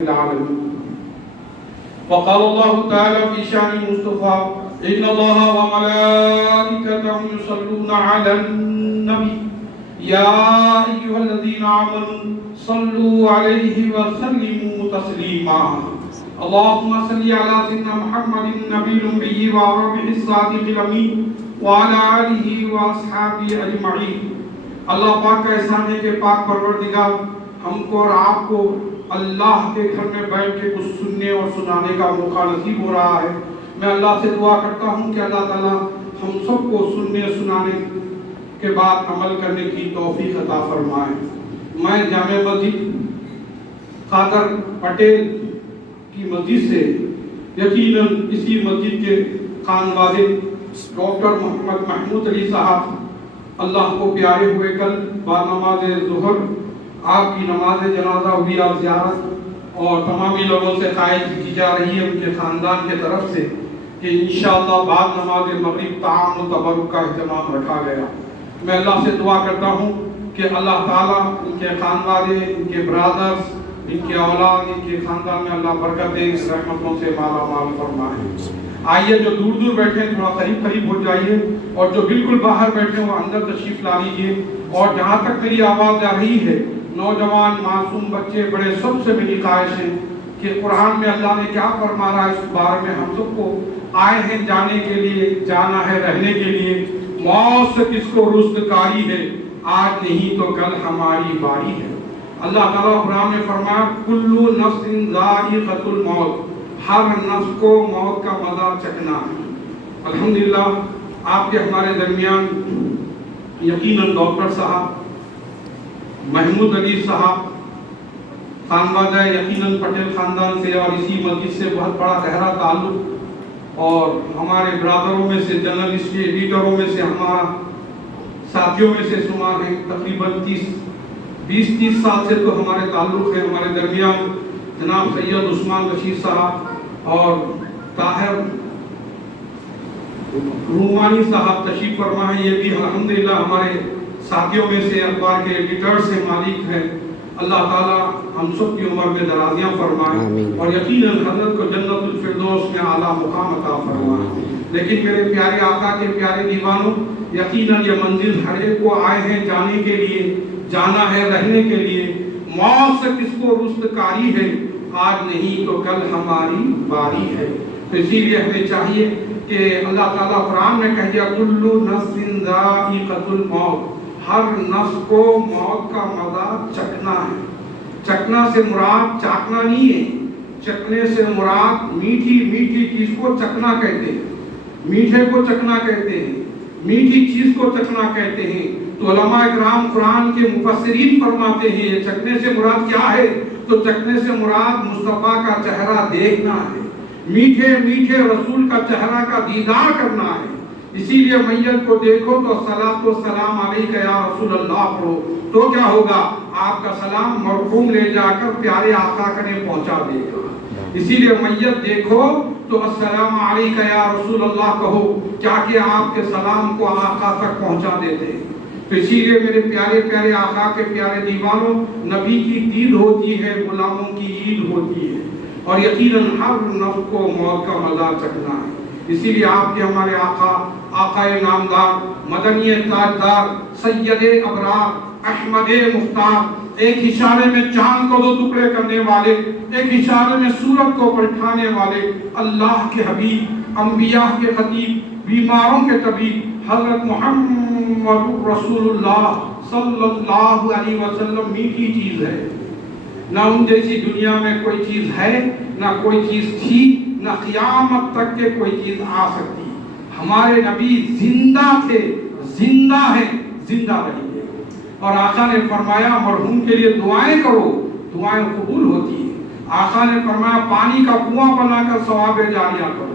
العالمين. وقال الله تعالى في شأن المصطفى إن الله وملائكته يصلون على النبي يا أيها الذين آمنوا صلوا عليه وسلموا تسليما. اللهم صل على سيدنا محمد النبي الأمي وعربه الصادق الأمين وعلى آله وأصحابه أجمعين. اللہ پاک کا احسان ہے کہ پاک پروردگار ہم کو اور آپ کو اللہ کے گھر میں بیٹھ کے کچھ سننے اور سنانے کا موقع نصیب ہو رہا ہے. میں اللہ سے دعا کرتا ہوں کہ اللہ تعالیٰ ہم سب کو سننے سنانے کے بعد عمل کرنے کی توفیق عطا فرمائے. میں جامع مسجد قادر پٹیل کی مسجد سے یقیناً اسی مسجد کے خان والد ڈاکٹر محمد محمود علی صاحب اللہ کو پیارے ہوئے کل بعد نماز ظہر آپ کی نماز جنازہ ہوئی اور زیارت اور تمامی لوگوں سے خواہش کی جا رہی ہے ان کے خاندان کے طرف سے کہ انشاءاللہ بعد نماز مغرب طعام و تبرک کا اہتمام رکھا گیا. میں اللہ سے دعا کرتا ہوں کہ اللہ تعالیٰ ان کے خاندان ان کے برادرز ان کے اولاد ان کے خاندان میں اللہ برکتیں رحمتوں سے مالا مال فرمائے. آئیے جو دور دور بیٹھے ہیں تھوڑا قریب قریب ہو جائیے اور جو بالکل باہر بیٹھے ہیں وہ اندر تشریف لا لیجیے. اور جہاں تک میری آواز آ رہی ہے نوجوان معصوم بچے بڑے سب سے میری خواہش ہے کہ قرآن میں اللہ نے کیا فرما رہا ہے اس بارے میں ہم سب کو آئے ہیں جانے کے لیے جانا ہے رہنے کے لیے. موت سے کس کو رستگاری ہے آج نہیں تو کل ہماری باری ہے. اللہ تعالیٰ قرآن میں فرمایا کلو نفس ذائقۃ الموت ہر نفس کو موت کا مزہ چکھنا ہے. الحمدللہ آپ کے ہمارے درمیان یقیناً ڈاکٹر صاحب محمود علی صاحب خانوادہ یقیناً پٹیل خاندان سے اور اسی مسجد سے بہت بڑا گہرا تعلق اور ہمارے برادروں میں سے جرنلسٹ کے ایڈیٹروں میں سے ہمارا ساتھیوں میں سے شمار ہیں. تقریباً 20-30 سال سے تو ہمارے تعلق ہے. ہمارے درمیان جناب سید عثمان رشید صاحب اور طاہر رومانی صاحب تشریف فرما ہے. یہ بھی الحمدللہ ہمارے ساتھیوں میں سے اخبار کے ایڈیٹرز ہیں مالک ہیں. اللہ تعالیٰ ہم سب کی عمر میں درازیاں فرمائے اور یقیناً حضرت کو جنت الفردوس میں اعلیٰ مقام عطا فرمائے. لیکن میرے پیارے آقا کے پیارے دیوانوں یقیناً یہ منزل ہر ایک کو آئے ہیں جانے کے لیے جانا ہے رہنے کے لیے. موت سے کس کو رستگاری ہے آج نہیں تو کل ہماری باری ہے. تو اسی لیے ہمیں چاہیے کہ اللہ تعالیٰ قرآن میں کہہ دیا کلو نفس ذائقۃ الموت ہر نفس کو موت کا مزہ چکھنا ہے. چکھنا سے مراد چاکنا نہیں ہے. چکھنے سے مراد میٹھی میٹھی چیز کو چکھنا کہتے ہیں. میٹھے کو چکھنا کہتے ہیں. میٹھی چیز کو چکھنا کہتے ہیں. تو علماء اکرام قرآن کے مفسرین فرماتے ہیں یہ چکھنے سے مراد کیا ہے تو چکھنے سے مراد مصطفیٰ کا چہرہ دیکھنا ہے. میٹھے میٹھے رسول کا چہرہ کا دیدار کرنا ہے. اسی لیے میت کو دیکھو تو صلاۃ و سلام علیک یا رسول اللہ پڑھو تو کیا ہوگا آپ کا سلام مرحوم لے جا کر پیارے آقا کنے پہنچا دے گا. اسی لیے میت دیکھو تو السلام علیک یا رسول اللہ کہو کیا کہ آپ کے سلام کو آقا تک پہنچا دیتے ہیں. تو اسی لیے میرے پیارے پیارے آقا کے پیارے دیوانوں نبی کی دید ہوتی ہے غلاموں کی عید ہوتی ہے اور یقیناً ہر نفس کو موت کا مزہ چکھنا ہے. اسی لیے آپ کے ہمارے آقا آقائے نامدار مدنی تاجدار سید ابرار احمد مختار ایک اشارے میں چاند کو دو ٹکڑے کرنے والے ایک اشارے میں سورج کو پلٹانے والے اللہ کے حبیب انبیاء کے خطیب بیماروں کے طبیب حضرت محمد رسول اللہ صلی اللہ علیہ وسلم میٹھی چیز ہے. نہ ان جیسی دنیا میں کوئی چیز ہے نہ کوئی چیز تھی نہ قیامت تک کے کوئی چیز آ سکتی. ہمارے نبی زندہ تھے زندہ ہیں زندہ رہیں گے. اور آقا نے فرمایا مرحوم کے لیے دعائیں کرو دعائیں قبول ہوتی ہیں. آقا نے فرمایا پانی کا کنواں بنا کر ثواب جاریہ کرو.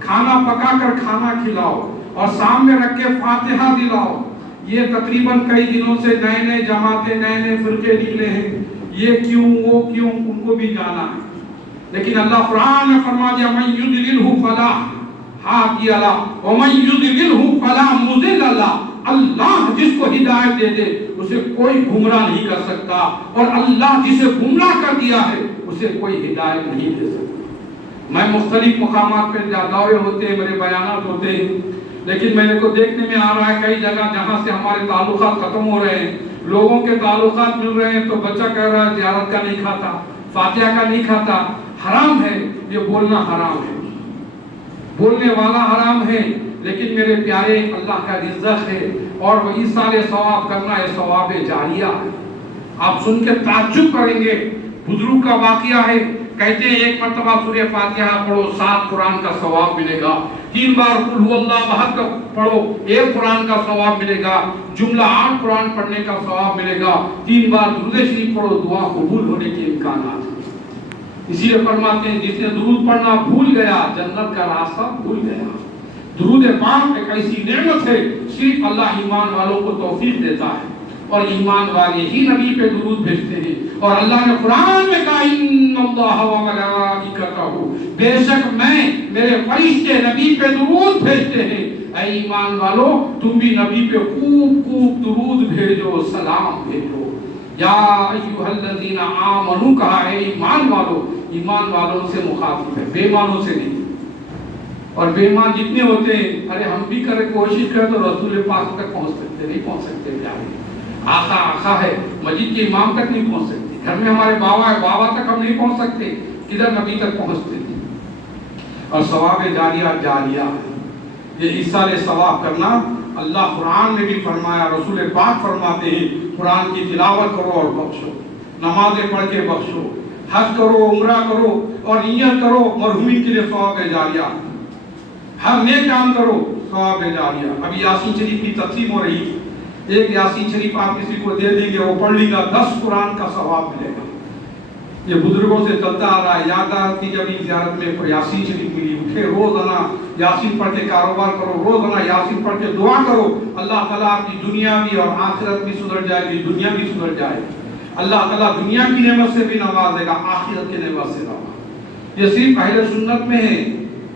کھانا پکا کر کھانا کھلاؤ اور سامنے رکھ کے فاتحہ دلاؤ. یہ تقریباً کئی دنوں سے نئے نئے جماعتیں نئے نئے فرقے نکلے ہیں. یہ کیوں وہ کیوں ان کو بھی جانا ہے. لیکن اللہ قرآن میں فرما دیا من یضللہ فلا ہادی لہ ومن یضللہ فلا مضل لہ. اللہ جس کو ہدایت دے دے اسے کوئی گمراہ نہیں کر سکتا اور اللہ جسے گمراہ کر دیا ہے اسے کوئی ہدایت نہیں دے سکتا۔ میں مختلف مقامات پہ دورے ہوتے ہیں، میرے بیانات ہوتے ہیں، لیکن میرے کو دیکھنے میں آ رہا ہے کئی جگہ جہاں سے ہمارے تعلقات ختم ہو رہے ہیں، لوگوں کے تعلقات مل رہے ہیں تو بچہ کہہ رہا ہے زیارت کا نہیں کھاتا، فاتحہ کا نہیں کھاتا۔ حرام ہے، یہ بولنا حرام ہے، بولنے والا حرام ہے، لیکن میرے پیارے اللہ کا رزق ہے، اور وہ ایصال ثواب کرنا ہے، ثواب جاریہ ہے۔ آپ سن کے تعجب کریں گے، بزرگ کا واقعہ ہے، کہتے ہیں ایک مرتبہ سورہ فاتحہ پڑھو 7 قرآن کا ثواب ملے گا، 3 بار قل هو اللہ احد پڑھو 1 قرآن کا ثواب ملے گا، جملہ 8 قرآن پڑھنے کا ثواب ملے گا، 3 بار درود شریف پڑھو، دعا قبول ہونے کے امکانات ہیں۔ اسی لیے فرماتے ہیں جس نے درود پڑھنا بھول گیا جنت کا راستہ بھول گیا۔ درود پاک ایک ایسی نعمت ہے، صرف اللہ ایمان والوں کو توفیق دیتا ہے، اور ایمان والے ہی نبی پہ درود بھیجتے ہیں، اور اللہ نے قرآن میں کہا ان اللہ و ملائکتہ، بے شک میں میرے فرشتے نبی پہ درود بھیجتے ہیں۔ اے ایمان والو تم بھی نبی پہ خوب خوب درود بھیجو، سلام بھیجو۔ یا ایھا الذین آمنوا کہا ہے ایمان والو، ایمان والوں سے مخاطب ہے، بے ایمانوں سے نہیں۔ اور بے ایمان جتنے ہوتے ہیں، ارے ہم بھی کرے کوشش کریں تو رسول پاک تک پہنچ سکتے نہیں، پہنچ سکتے پیارے۔ آقا آقا ہے، مسجد کے امام تک نہیں پہنچ سکتے، گھر میں ہمارے بابا ہے، بابا تک ہم نہیں پہنچ سکتے، کدھر نبی تک پہنچتے ہیں۔ اور ثواب جاریہ جاریہ ہے، یہ ایصال ثواب کرنا اللہ قرآن میں بھی فرمایا، رسول پاک فرماتے ہیں قرآن کی تلاوت کرو اور بخشو، نمازیں پڑھ کے بخشو، حج کرو، عمرہ کرو، اور نیت کرو، مرحومین کے لیے ثواب جاریہ، ہر نیک کام کرو ثواب جاریہ۔ ابھی یاسین شریف کی تقسیم ہو رہی ہے، ایک یاسین شریف آپ کسی کو دے دیں گے، وہ پڑھ لے گا 10 قرآن کا ثواب ملے گا۔ یہ بزرگوں سے چلتا آ رہا ہے، یاد آتی جب زیارت میں یاسین شریف ملی، اٹھے روزانہ یاسین پڑھ کے کاروبار کرو، روزانہ یاسین پڑھ کے دعا کرو، اللہ تعالیٰ آپ کی دنیا بھی اور آخرت بھی سدھر جائے گی، دنیا بھی سدھر جائے گی، اللہ تعالیٰ دنیا کی نعمت سے بھی نوازے گا، آخرت کی نعمت سے نوازے۔ یہ صرف اہل سنت میں ہے،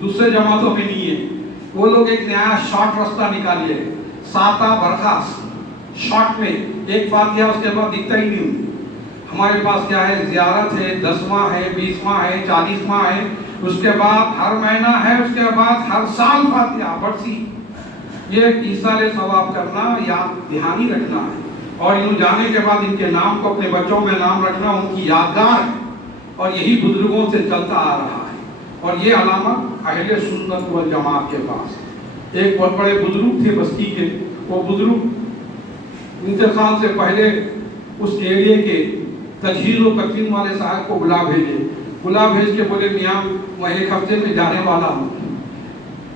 دوسرے جماعتوں میں نہیں ہے۔ وہ لوگ ایک نیا شارٹ راستہ نکالیے، ساتہ برخاست، شارٹ میں ایک فاتحہ اس کے بعد دکھتا ہی نہیں۔ ہمارے پاس کیا ہے، زیارت ہے، 10واں ہے، 20واں ہے، 40واں ہے، اس کے بعد ہر مہینہ ہے، اس کے بعد ہر سال فاتحہ برسی۔ یہ ایصال ثواب کرنا، یاد دہانی رکھنا ہے، اور یوں جانے کے بعد ان کے نام کو اپنے بچوں میں نام رکھنا ان کی یادگار ہے، اور یہی بزرگوں سے چلتا آ رہا ہے، اور یہ علامت اہل سنت والجماعت کے پاس۔ ایک بہت بڑے بزرگ تھے بستی کے، وہ بزرگ انتقال سے پہلے اس ایریے کے تجہیز و تقسیم والے صاحب کو بلا بھیج کے بولے میاں میں 1 ہفتے میں جانے والا ہوں۔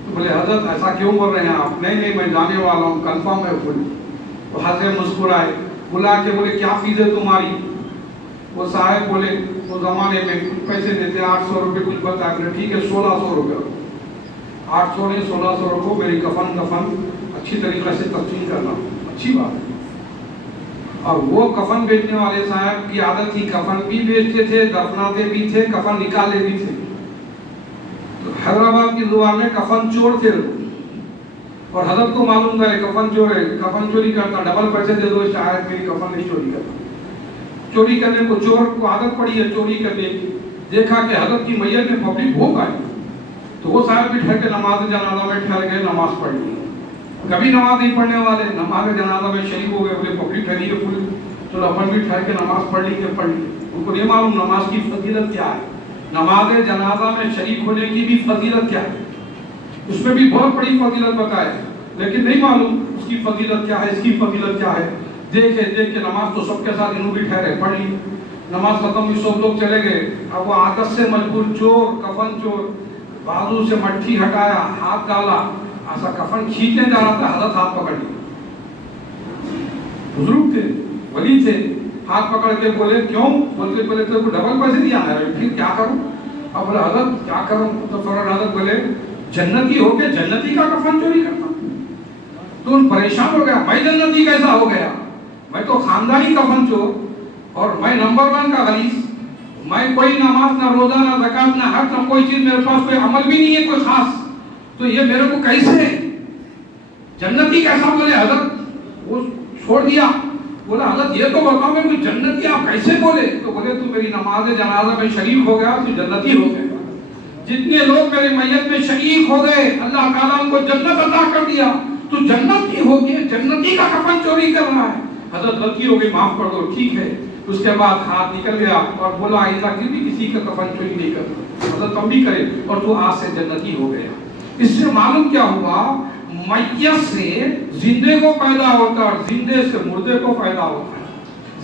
تو بولے حضرت ایسا کیوں بول رہے ہیں آپ؟ نہیں میں جانے والا ہوں، کنفرم ہے فل۔ وہ حضرت مسکرائے، بلا کے بولے کیا فیس ہے تمہاری؟ وہ صاحب بولے وہ زمانے میں کچھ پیسے دیتے، 800 روپے کچھ بتا کر، ٹھیک ہے 1600 روپے، 800 نہیں 1600 روپے میری کفن اچھی طریقے سے تقسیم کرنا، اچھی بات ہے۔ اور وہ کفن بیچنے والے صاحب کی عادت تھی، کفن بھی بیچتے تھے، دفناتے بھی تھے، کفن نکالے بھی تھے۔ تو حیدرآباد کی زبان میں کفن چور تھے، اور حضرت کو معلوم تھا کفن چور ہے، کفن چوری کرتا، ڈبل پیسے دے دو شاید میری کفن نہیں چوری کرتا۔ چوری کرنے کو چور کو عادت پڑی ہے چوری کرنے کی۔ دیکھا کہ حضرت کی میت میں پبلک بھوک آئی، تو وہ صاحب بھی ٹھہر کے نماز جنازہ میں ٹھہر گئے، نماز پڑھ لی۔ کبھی نماز نہیں پڑھنے والے نماز جنازہ میں شریک ہو گئے، بولے پبلک ٹھہری ہے پوری، تو اپن بھی ٹھہر کے نماز پڑھ لی۔ ان کو نہیں معلوم نماز کی فضیلت کیا ہے، نماز جنازہ میں شریک ہونے کی بھی فضیلت کیا ہے، اس میں بھی بہت بڑی فضیلت بتائے، لیکن نہیں معلوم اس کی فضیلت کیا ہے، اس کی فضیلت کیا ہے۔ دیکھ کے نماز تو سب کے ساتھ انہوں بھی ٹھہرے، پڑھ لی، نماز ختم ہوئی، سب لوگ چلے گئے۔ اب وہ عادت سے مجبور چور، کفن چور، بازو سے مٹھی ہٹایا، ہاتھ ڈالا، ایسا کفن کھینچنے جا رہا تھا، حضرت ہاتھ پکڑ لی۔ بزرگ تھے، ولی تھے، ہاتھ پکڑ کے بولے کیوں؟ بولتے تو ڈبل پیسے دیا ہے، پھر کیا کروں؟ اب بولے حضرت کیا کروں؟ تو فوراً حضرت بولے جنتی ہو کے جنتی کا کفن چوری کرتا؟ تو ان پریشان ہو گیا، میں جنتی کیسا ہو گیا؟ میں تو خاندانی کفن چور، اور میں نمبر 1 کا غلیظ، میں کوئی نماز نہ روزہ نہ زکات نہ حج نہ کوئی چیز، میرے پاس کوئی عمل بھی نہیں ہے کوئی خاص، تو یہ میرے کو کیسے جنتی کیسا بولے؟ حضرت وہ چھوڑ دیا، بولا حضرت یہ تو بتاؤ میں کوئی جنتی آپ کیسے بولے؟ تو بولے تو میری نماز جنازہ میں شریک ہو گیا تو جنتی ہو گیا. جتنے لوگ میرے میت میں شریک ہو گئے اللہ تعالیٰ ان کو جنت عطا کر دیا. تو جنتی ہو گیا، جنتی کا کفن چوری کر رہا ہے. حضرت غلطی ہو گئی معاف کر دو. ٹھیک ہے. اس کے بعد ہاتھ نکل گیا اور بولا آئندہ بھی کسی کا کفن چوری نہیں کرتا. حضرت تم بھی کرے اور تو آج سے جنتی ہو گیا. اس سے معلوم کیا ہوا؟ میت سے زندے کو پیدا ہوتا ہے اور زندے سے مردے کو پیدا ہوتا ہے.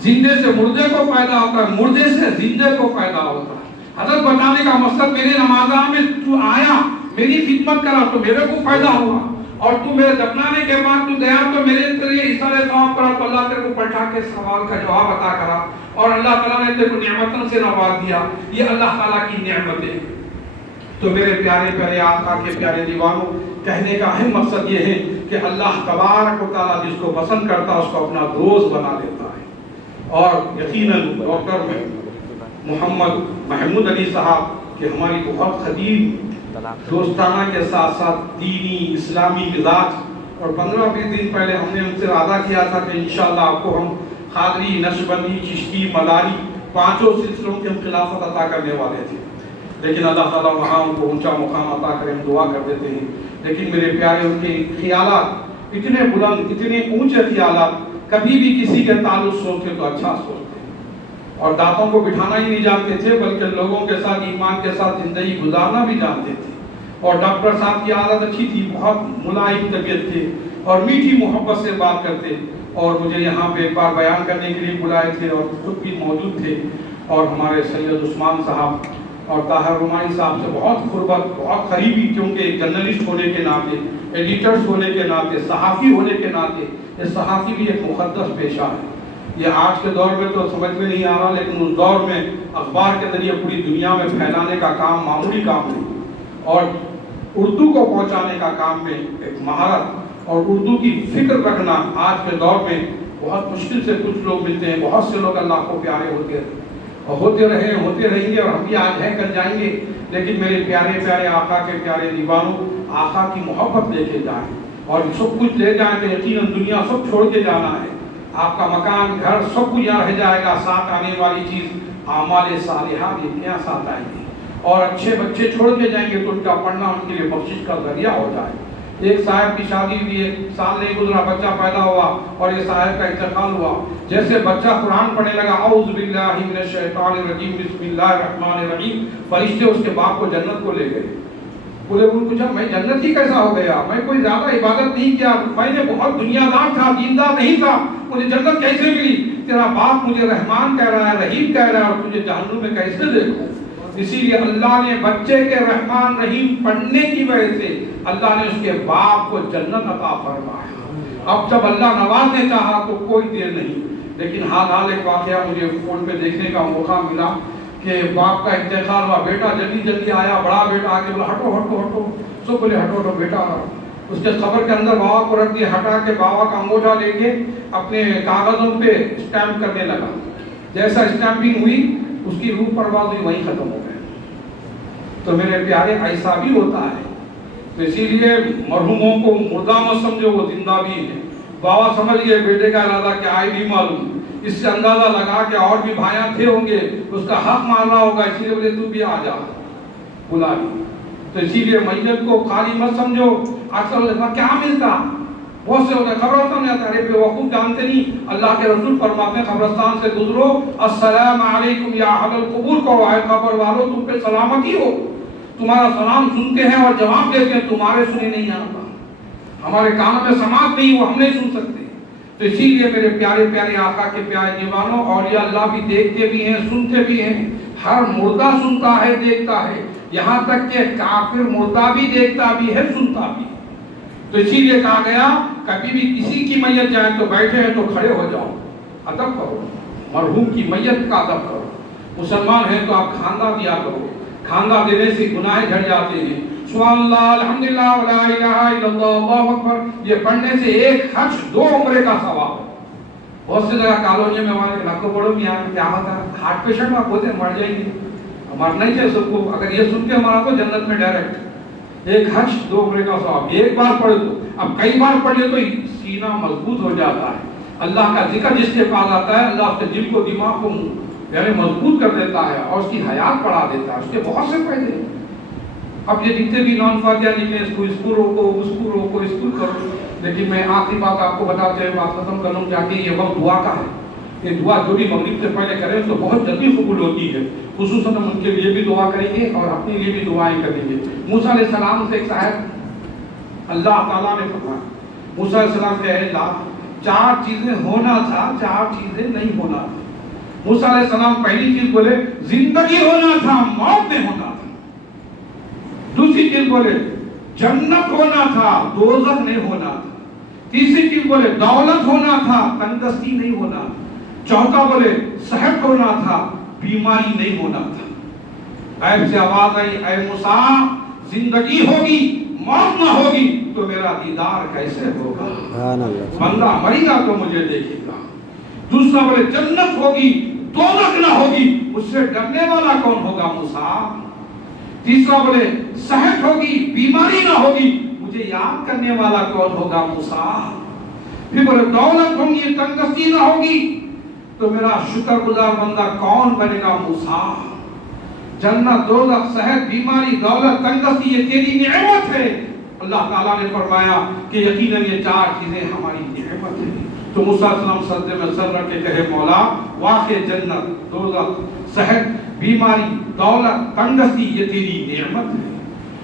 زندے سے مردے کو پیدا ہوتا ہے، مردے سے زندے کو پیدا ہوتا ہے. حضرت بتانے کا مقصد میرے نمازہ میں تو آیا، میری خدمت کرا تو میرے کو فائدہ ہوا، اور تو میرے دفنانے کے بعد تو گیا تو میرے لیے اِشارے ثواب کرا تو اللہ تیرے کو پلٹا کے سوال کا جواب عطا کرا اور اللہ تعالیٰ نے تیرے کو نعمتوں سے نواز دیا. یہ اللہ تعالیٰ کی نعمت ہے. تو میرے پیارے پیارے آقا کے پیارے دیوانوں، کہنے کا اہم مقصد یہ ہے کہ اللہ تبارک و تعالیٰ جس کو پسند کرتا ہے اس کو اپنا دوست بنا دیتا ہے. اور یقیناً ڈاکٹر محمد محمود علی صاحب کہ ہماری بہت قدیم دوستانہ کے ساتھ ساتھ دینی اسلامی مزاج، اور 15-20 دن پہلے ہم نے ان سے وعدہ کیا تھا کہ انشاءاللہ آپ کو ہم قادری، نقشبندی، چشتی، مداری 5 سلسلوں کی ہم خلافت عطا کرنے والے تھے. لیکن اللہ تعالیٰ وہاں ان کو اونچا مقام عطا کرے، ہم دعا کر دیتے ہیں. لیکن میرے پیارے ان کے خیالات اتنے بلند، اتنے اونچے خیالات، کبھی بھی کسی کے تعلق سوچتے تو اچھا سوچتے، اور دانتوں کو بٹھانا ہی نہیں جانتے تھے بلکہ لوگوں کے ساتھ ایمان کے ساتھ زندگی گزارنا بھی جانتے تھے. اور ڈاکٹر صاحب کی عادت اچھی تھی، بہت ملائم طبیعت تھے اور میٹھی محبت سے بات کرتے. اور مجھے یہاں پہ ایک بار بیان کرنے کے لیے بلائے تھے اور خود بھی موجود تھے. اور ہمارے سید عثمان صاحب اور طاہر رمائی صاحب سے بہت قربت، بہت قریبی، کیونکہ جرنلسٹ ہونے کے ناطے، ایڈیٹرز ہونے کے ناطے، صحافی ہونے کے ناطے، یہ صحافی بھی ایک مقدس پیشہ ہے. یہ آج کے دور میں تو سمجھ میں نہیں آ رہا، لیکن اس دور میں اخبار کے ذریعے پوری دنیا میں پھیلانے کا کام معمولی کام نہیں، اور اردو کو پہنچانے کا کام میں ایک مہارت اور اردو کی فکر رکھنا آج کے دور میں بہت مشکل سے کچھ لوگ ملتے ہیں. بہت سے لوگ اللہ کو پیارے ہوتے ہیں اور ہوتے رہیں گے، اور ہم بھی آج ہیں کل جائیں گے. لیکن میرے پیارے پیارے آقا کے پیارے دیوانوں، آقا کی محبت لے کے جائیں اور سب کچھ لے جائیں تو یقیناً دنیا سب چھوڑ کے جانا ہے. آپ کا مکان، گھر، سب کچھ یہاں رہ جائے گا. ساتھ آنے والی چیز اعمال صالحہ نیکیاں ساتھ آئیں گی، اور اچھے بچے چھوڑ کے جائیں گے تو ان کا پڑھنا ان کے لیے بخشش کا ذریعہ ہو جائے. ایک صاحب کی شادی ہوئی، 1 سال نہیں گزرا بچہ پیدا ہوا اور یہ صاحب کا انتقال ہوا. جیسے بچہ قرآن پڑھنے لگا، اعوذ باللہ من الشیطان الرجیم بسم اللہ الرحمن الرحیم، فرشتے اس کے باپ کو جنت کو لے گئے. بولے ان کو جب میں جنتی کیسا ہو گیا؟ میں کوئی زیادہ عبادت نہیں کیا، میں نے بہت دنیا دار تھا، دیندار نہیں تھا، مجھے جنت کیسے ملی؟ تیرا باپ مجھے رحمان کہہ رہا ہے، رحیم کہہ رہا ہے، اور تجھے جہنم میں کیسے دیکھوں؟ اسی لیے اللہ نے بچے کے رحمان رحیم پڑھنے کی وجہ سے اللہ نے اس کے باپ کو جنت عطا فرمایا. اب جب اللہ نوازنے چاہا تو کوئی دیر نہیں. لیکن حال ایک واقعہ مجھے فون پہ دیکھنے کا موقع ملا کہ باپ کا انتقال ہوا، بیٹا جلدی آیا، بڑا بیٹا آ کے بولا ہٹو. سب بولے ہٹو بیٹا. اس کے قبر کے اندر بابا کو رکھ دیا، ہٹا کے بابا کا انگوٹھا لے کے اپنے کاغذوں پہ اسٹیمپ کرنے لگا. جیسا اسٹیمپنگ ہوئی اس کی روح پرواز ہوئی، وہیں ختم ہو گئے. تو میرے پیارے ایسا بھی ہوتا ہے. تو اسی لیے مرحوموں کو مردہ مت سمجھو، وہ زندہ بھی ہیں. بابا سمجھ گئے بیٹے کا ارادہ کیا ہے نہیں معلوم، اس سے اندازہ لگا کہ اور بھی بھائیاں تھے ہوں گے، اس کا حق ماننا ہوگا، اسی لیے بولے تو بھی آ جا، بلا لی. تو اسی لیے میت کو خالی مت سمجھو. اکثر کیا ملتا، بہت سے ہوتے قبرستان میں آتا ہے، بے وقوف جانتے نہیں. اللہ کے رسول فرماتے ہیں قبرستان سے گزرو السلام علیکم یا اہل القبور، کو اے قبر والو تم پہ سلامتی ہو. تمہارا سلام سنتے ہیں اور جواب دیتے ہیں، تمہارے سنے نہیں آتا، ہمارے کانوں میں سماعت نہیں، وہ ہم نہیں سن سکتے. تو اسی لیے میرے پیارے پیارے آقا کے پیارے دیوانوں، اولیاء اللہ بھی دیکھتے بھی ہیں، سنتے بھی ہیں. ہر مردہ سنتا ہے، دیکھتا ہے، یہاں تک کہ کافر مردہ بھی دیکھتا بھی ہے، سنتا بھی. تو اسی لیے کہا گیا کبھی بھی کسی کی میت جائے تو بیٹھے ہیں تو کھڑے ہو جاؤ، ادب کرو، مرحوم کی میت کا ادب کرو. مسلمان ہیں تو آپ کھاندہ دیا کرو، کھاندہ دینے سے گناہ جھڑ جاتے ہیں. سبحان اللہ، الحمدللہ، ولا الہ الا اللہ، اللہ اکبر، یہ پڑھنے سے 1 حج 2 عمرے کا ثواب ہے. بہت سے جگہ کالونی میں ہمارے لاکھوں بڑوں میں یہاں کیا ہوتا ہے، ہارٹ پیشنٹ آپ ہوتے ہیں مر جائیں گے، مرنا ہی چاہیے سب کو. اگر یہ سن کے ہمارا تو جنت میں ڈائریکٹ 1 حج 2 عمرے کا ثواب. ایک بار پڑھ دو، اب کئی بار پڑھ لے تو سینہ مضبوط ہو جاتا ہے. اللہ کا ذکر جس کے پاس آتا ہے اللہ اس کے دل کو دماغ کو یعنی مضبوط کر دیتا ہے اور اس کی حیات بڑھا دیتا ہے. اس کے بہت سے فائدے ہیں. اب یہ جتنے بھی نان فاتحہ نکلے اس کو اسکول کرو. لیکن میں آخری بات آپ کو بتاتے ہوئے بات ختم کر لوں کیا کہ یہ وقت دعا کا ہے. یہ دعا جو بھی مغرب سے پہلے کریں تو بہت جلدی قبول ہوتی ہے. خصوصاً ہم ان کے لیے بھی دعا کریں گے اور اپنے لیے بھی دعائیں کریں گے. موسیٰ علیہ السلام سے ایک صاحب اللہ تعالیٰ نے فرمایا موسیٰ علیہ السلام کہ اللہ 4 چیزیں ہونا تھا 4 چیزیں نہیں ہونا تھا. موسیٰ علیہ السلام پہلی چیز بولے زندگی ہونا تھا موت نہیں ہونا تھا. دوسری چیز بولے جنت ہونا تھا دوزخ نہیں ہونا تھا. تیسری چیز بولے دولت ہونا تھا تنگدستی نہیں ہونا تھا. چوتھا بولے صحت ہونا تھا بیماری نہیں ہونا تھا. غیب سے آواز آئی اے موسیٰ زندگی ہوگی موت نہ ہوگی تو میرا دیدار کیسے ہوگا. بندہ مرے گا تو مجھے دیکھے گا. دوسرا بولے جنت ہوگی دوزخ نہ ہوگی اس سے ڈرنے والا کون ہوگا موسیٰ. تیسرا بولے صحت ہوگی بیماری نہ ہوگی مجھے یاد کرنے والا کون ہوگا موسیٰ. پھر بولے دولت ہوگی تنگدستی نہ ہوگی تو میرا شکر گزار بندہ کون بنے گا موسیٰ. جنت دوزخ صحت بیماری دولت تنگدستی یہ تیری نعمت ہے. اللہ تعالیٰ نے فرمایا کہ یقیناً یہ 4 چیزیں ہماری نعمت ہیں. تو موسیٰ علیہ السلام سجدے میں سر رکھ کے کہے مولا واقع جنت دوزخ صحت بیماری دولت تنگدستی یہ تیری نعمت ہے.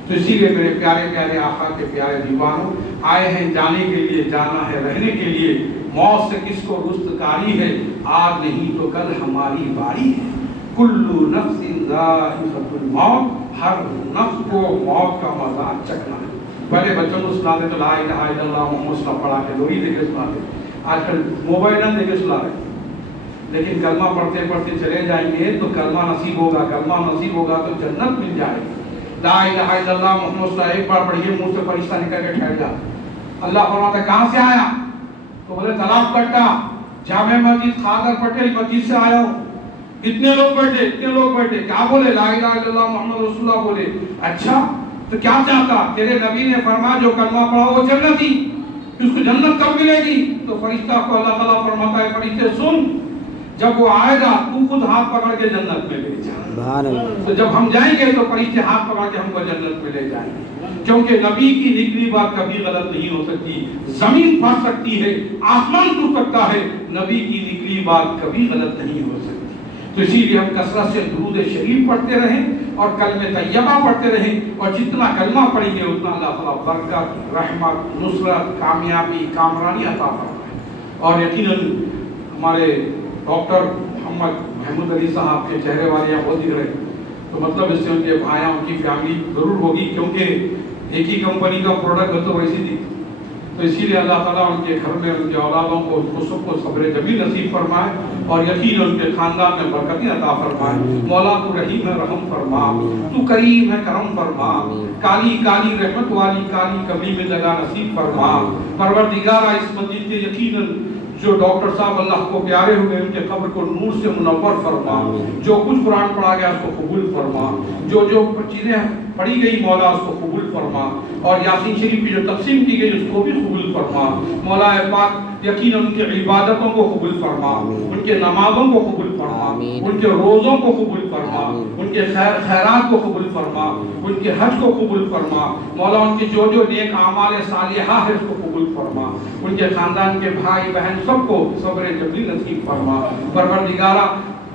تو اسی لیے میرے پیارے پیارے آقا کے پیارے دیوانوں آئے ہیں جانے کے لیے جانا ہے رہنے کے لیے. موت سے کس کو رستگاری ہے آج نہیں تو کل ہماری باری ہے. کلو نفس ذائقۃ الموت ہر نفس کو موت کا مزہ چکھنا ہے. پہلے بچوں کو سناتے تو لا الہ الا اللہ محمد صلی اللہ علیہ وسلم پڑھا کے لوری دے کے سناتے. آج کل موبائل نہ دے کے سنا رہے. لیکن کلمہ پڑھتے پڑھتے چلے جائیں گے تو کلمہ نصیب ہوگا. کلمہ نصیب ہوگا تو جنت مل جائے گی. لا الہ الا اللہ محمد صلی اللہ علیہ وسلم ایک بار پڑھیے منہ سے فرشتہ نکل کے ٹھہر جا. اللہ فرماتا ہے کہاں سے آیا تو بولے تلاب کٹا جامع مسجد خاگر پٹیل مسجد سے آیا ہوں. اتنے لوگ بیٹھے کیا بولے لا الہ الا اللہ محمد رسول اللہ بولے. اچھا تو کیا چاہتا تیرے نبی نے فرمایا جو کلمہ پڑھا وہ جنتی اس کو جنت کب ملے گی. تو فرشتہ کو اللہ تعالیٰ فرماتا ہے فرشتے سن جب وہ آئے گا تو خود ہاتھ پکڑ کے جنت میں لے جا. تو جب ہم جائیں گے تو فرشتے ہاتھ پکڑ کے ہم کو جنت میں لے جائیں گے. کیونکہ نبی کی نکلی بات کبھی غلط نہیں ہو سکتی. زمین پھٹ سکتی ہے آسمان ٹوٹ سکتا ہے نبی کی نکلی بات کبھی غلط نہیں ہو سکتی. تو اسی لیے ہم کثرت سے درود شریف پڑھتے رہیں اور کلمہ طیبہ پڑھتے رہیں اور جتنا کلمہ پڑھیں گے اتنا اللہ تعالیٰ برکت رحمت نصرت کامیابی کامرانی عطا فرمائے. اور یقیناً ہمارے ڈاکٹر محمد علی صاحب کے چہرے والے یہاں بہت دکھ رہے تو مطلب اس سے ان کے بھائیاں ان کی فیملی ضرور ہوگی کیونکہ ایک ہی کمپنی کا پروڈکٹ تو ویسی تھی. تو اسی لیے اللہ تعالیٰ ان کے گھر میں ان کے اولادوں کو سب کو صبر جمیل نصیب فرمائے اور یقین ان کے خاندان میں برکتیں عطا فرمائے. مولا تو رحیم ہے رحم فرما تو کریم ہے کرم فرما کالی کالی رحمت والی کالی کمی میں جگہ نصیب فرما. پروردگارہ اس مسجد کے یقیناً جو ڈاکٹر صاحب اللہ کو پیارے ہوئے ان کے قبر کو نور سے منور فرما. جو کچھ قرآن پڑھا گیا اس کو قبول فرما. جو چیزیں پڑھی گئی مولا اس کو قبول فرما. اور یاسین شریف کی جو تقسیم کی گئی اس کو بھی قبول فرما. مولا پاک یقیناً ان کے عبادتوں کو قبول فرما ان کے نمازوں کو قبول فرما ان کے روزوں کو قبول فرما ان کے خیرات کو قبول فرما ان کے حج کو قبول فرما. مولا ان کے جو نیک اعمال صالحہ ہے اس کو قبول فرما. ان کے خاندان کے بھائی بہن سب کو صبر جمیل نصیب فرما. پروردگارہ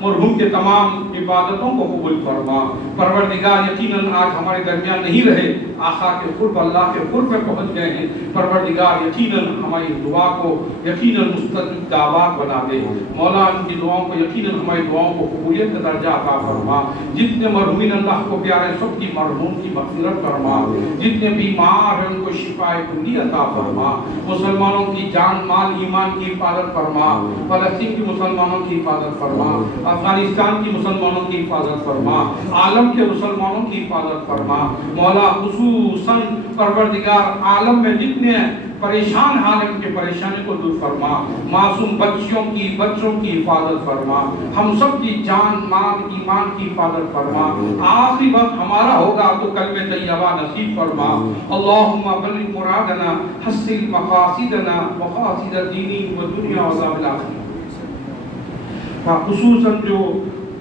مرحوم کے تمام عبادتوں کو قبول فرما. پروردگار یقیناً آج ہمارے درمیان نہیں رہے آقا کے قرب اللہ کے قرب میں پہنچ گئے ہیں. پروردگار یقیناً ہماری دعا کو یقیناً مستجاب دعوات بنا دے. مولا ان کی دعاؤں کو یقیناً ہماری دعاؤں کو قبولیت کا درجہ عطا فرما. جتنے مرحومین اللہ کو پیارے سب کی مرحوم کی مغفرت فرما. جتنے بیمار ہیں ان کو شفا کلی عطا فرما. مسلمانوں کی جان مال ایمان کی حفاظت فرما. فلسطین کی مسلمانوں کی حفاظت فرما. افغانستان کی مسلمانوں کی حفاظت فرما، عالم کے مسلمانوں کی حفاظت فرما مولا، خصوصاً پروردگار عالم میں جتنے پریشان حال ہیں ان کے پریشانی کو دور فرما، معصوم بچوں کی حفاظت فرما، ہم سب کی جان مال ایمان کی حفاظت فرما، آخری وقت ہمارا ہوگا تو کلمہ طیبہ نصیب فرما۔ اللہم بلغ مرادنا، حسن مقاصدنا، مقاصد دینی و دنیا و عذاب الآخرہ۔ خصوصاً جو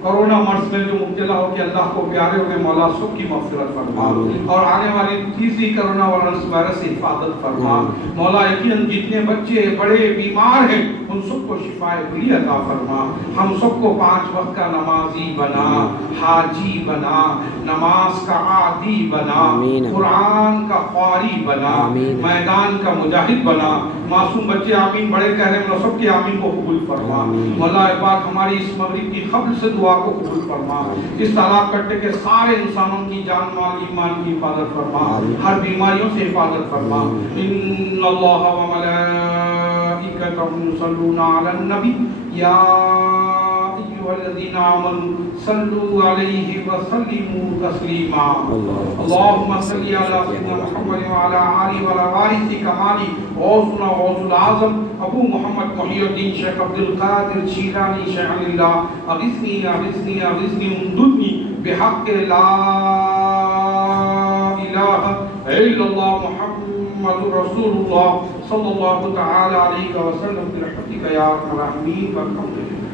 کرونا مرض میں جو مبتلا ہو کے اللہ کو پیارے ہوئے مولا سب کی مغفرت فرما، اور آنے والی تیسری کرونا وائرس سے حفاظت فرما مولا۔ یقیناً جتنے بچے بڑے بیمار ہیں ان سب کو شفا کلی عطا فرما، ہم سب کو 5 وقت کا نمازی بنا، حاجی بنا، نماز کا عادی بنا، قرآن کا قاری بنا، میدان کا مجاہد بنا۔ معصوم بچے آمین بڑے کہہ رہے ہیں، سب کے آمین کو قبول فرما مولا پاک۔ ہماری اس مغرب کی قبل سے دعا کو قبول فرما، اس تالاب کٹے کے سارے انسانوں کی جان مال ایمان کی حفاظت فرما، ہر بیماریوں سے حفاظت فرما۔ ان اللہ و ملائکتہ یصلون علی النبی یا ایھا الذین آمنوا صلوا علیہ وسلموا تسلیما۔ اللہم صلی علی سیدنا محمد وعلی آلہ وعلی وارث کمال غوثنا غوث العظم ابو محمد محی الدین شیخ عبد القادر شیرانی شیخ اللہ، اغثنی اغثنی اغثنی امددنی بحق لا الہ الا اللہ محمد رسول اللہ صلی اللہ تعالی علیہ وسلم برحمتک یا ارحم الراحمین والحمد للہ۔